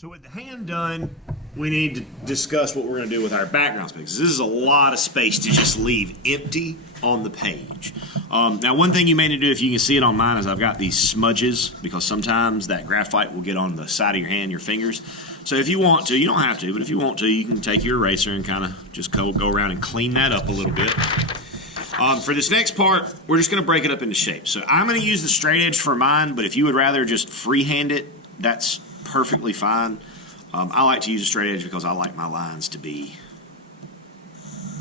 So with the hand done, we need to discuss what we're going to do with our background space. This is a lot of space to just leave empty on the page. Now, one thing you may need to do, if you can see it on mine, is I've got these smudges because sometimes that graphite will get on the side of your hand, your fingers. So if you want to, you don't have to, but if you want to, you can take your eraser and kind of just go around and clean that up a little bit. For this next part, we're just going to break it up into shapes. So I'm going to use the straight edge for mine, but if you would rather just freehand it, that's perfectly fine. I like to use a straight edge because I like my lines to be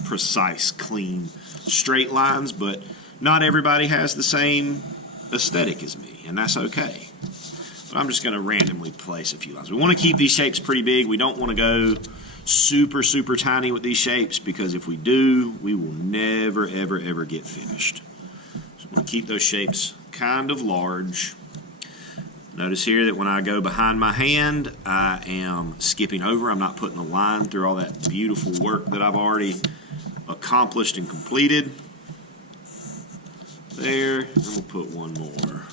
precise, clean, straight lines, but not everybody has the same aesthetic as me, and that's okay. But I'm just going to randomly place a few lines. We want to keep these shapes pretty big. We don't want to go super, super tiny with these shapes because if we do, we will never, ever, ever get finished. So I'm going to keep those shapes kind of large. Notice here that when I go behind my hand, I am skipping over. I'm not putting a line through all that beautiful work that I've already accomplished and completed. There, and we'll put one more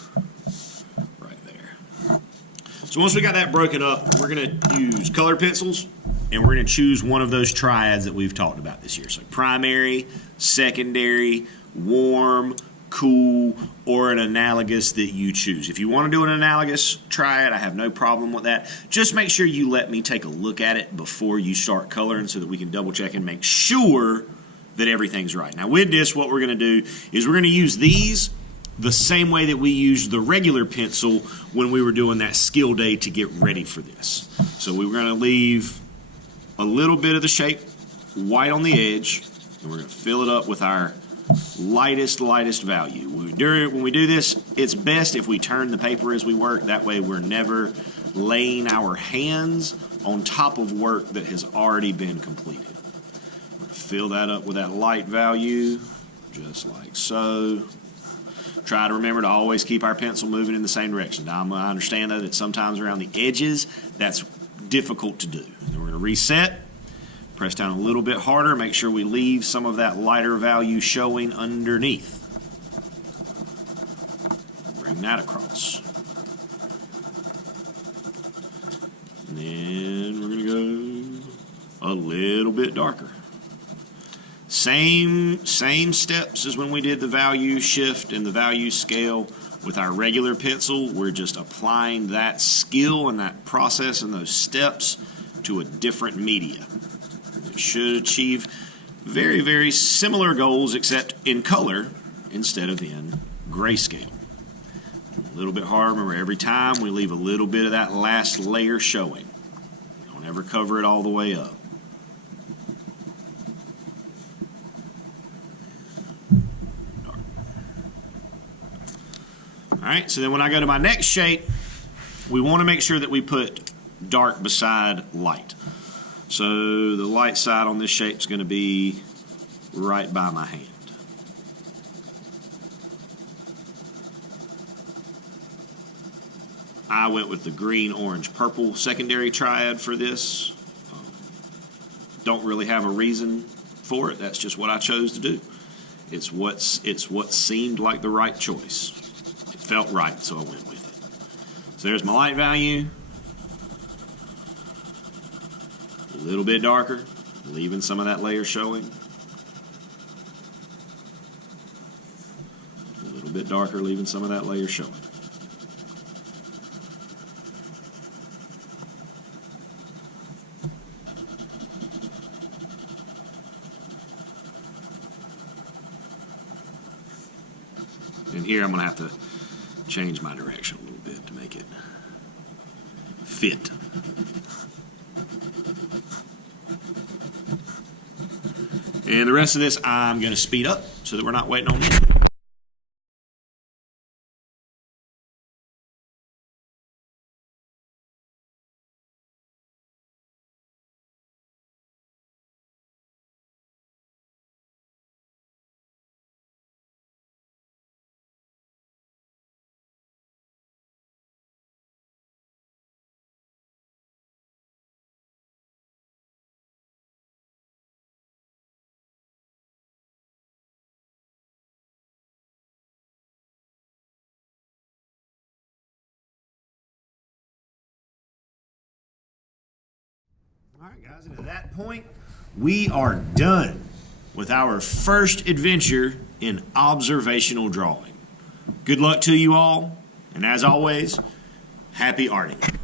right there. So once we got that broken up, we're going to use colored pencils, and we're going to choose one of those triads that we've talked about this year. So primary, secondary, warm, cool, or an analogous that you choose. If you want to do an analogous triad, I have no problem with that. Just make sure you let me take a look at it before you start coloring so that we can double check and make sure that everything's right. Now with this, what we're going to do is we're going to use these the same way that we used the regular pencil when we were doing that skill day to get ready for this. So we're going to leave a little bit of the shape white on the edge, and we're going to fill it up with our lightest value. When we do this, it's best if we turn the paper as we work. That way we're never laying our hands on top of work that has already been completed. Fill that up with that light value, just like so. Try to remember to always keep our pencil moving in the same direction. Now, I understand, though, that sometimes around the edges, that's difficult to do. And then we're going to reset. Press down a little bit harder. Make sure we leave some of that lighter value showing underneath. Bring that across. And then we're going to go a little bit darker. Same steps as when we did the value shift and the value scale with our regular pencil. We're just applying that skill and that process and those steps to a different media. It should achieve very, very similar goals except in color instead of in grayscale. A little bit hard. Remember, every time we leave a little bit of that last layer showing. Don't ever cover it all the way up. All right, so then when I go to my next shape, we want to make sure that we put dark beside light. So the light side on this shape is going to be right by my hand. I went with the green, orange, purple secondary triad for this. Don't really have a reason for it. That's just what I chose to do. It's what seemed like the right choice. It felt right, so I went with it. So there's my light value. A little bit darker, leaving some of that layer showing. A little bit darker, leaving some of that layer showing. And here I'm going to have to change my direction a little bit to make it fit. And the rest of this I'm going to speed up so that we're not waiting on me. All right, guys, and at that point, we are done with our first adventure in observational drawing. Good luck to you all, and as always, happy arting.